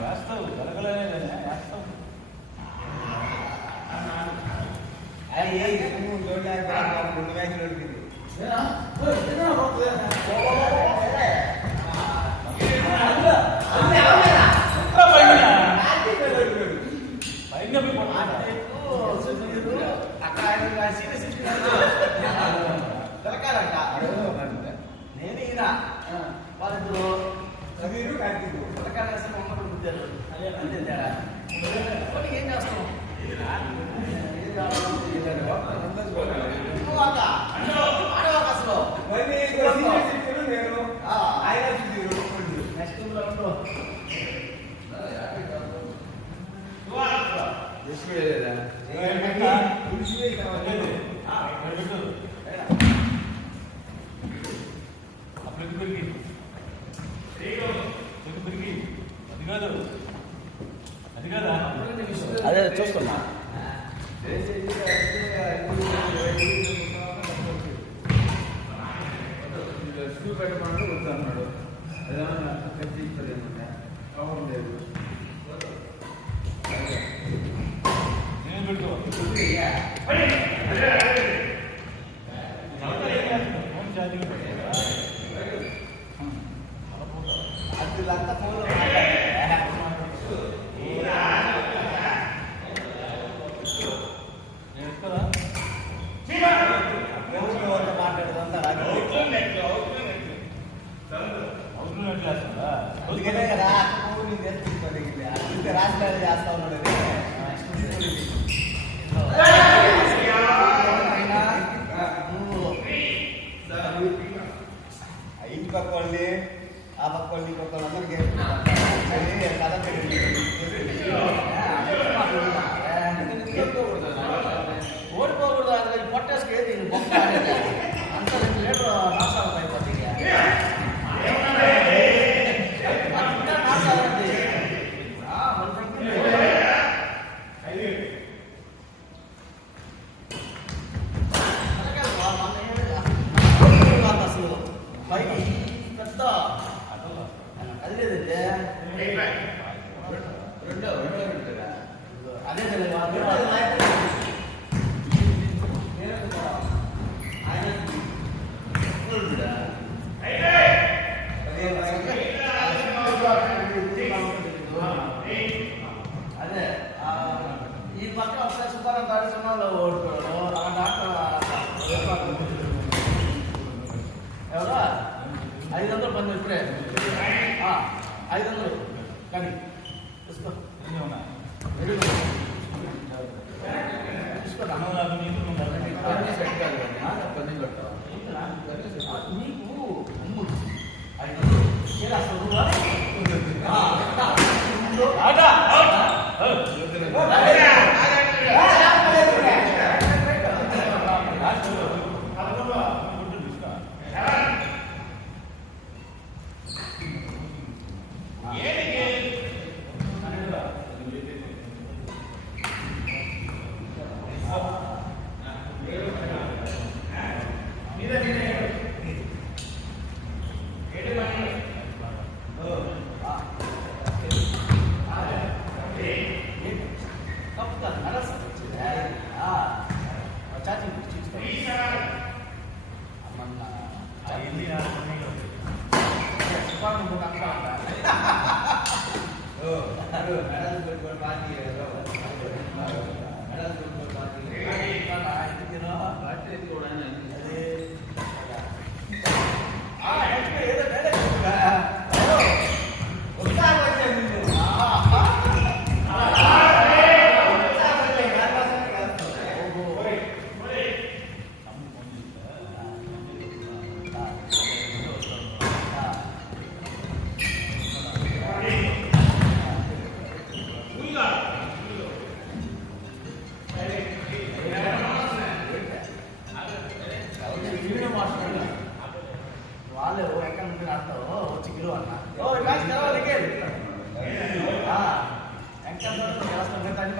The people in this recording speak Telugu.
వేస్తావు జరగలేనే వేస్తావు నేను ఈయన వాళ్ళిద్దరు రవీరు కార్తీకు పథకాలు వేస్తాను ఉన్నప్పుడు పుట్టారు అంతే తేడా ఏం చేస్తాం అదే చూస్తున్నా స్కూల్ పెట్టమన్నాడు వద్దు అన్నాడు ఏదైనా పెద్ద ఏమన్నా అవసరం లేదు అదిలంతా ఫోన్లో అందుకనే కదా రాజకీయాలు చేస్తా ఉన్నాడు ఇంటి పక్క వాళ్ళని ఆ పక్క వాళ్ళని ఈ పక్క వాళ్ళందరికీ కథ ఓడిపోకూడదు అది పొట్టేసుకేది బొక్క అంత 2 లీటర్ నాశాలు అయిపోతుంది అదే ఈ పక్కన ఒకసారి సుబ్బారావు గారి సినిమాలో ఓడిపోయాడు ఆ డాక్టర్ ఎవరా 500 పని ఇప్పుడే 500 కానీ తీసుకో నీకు Encanto, que vas a contar en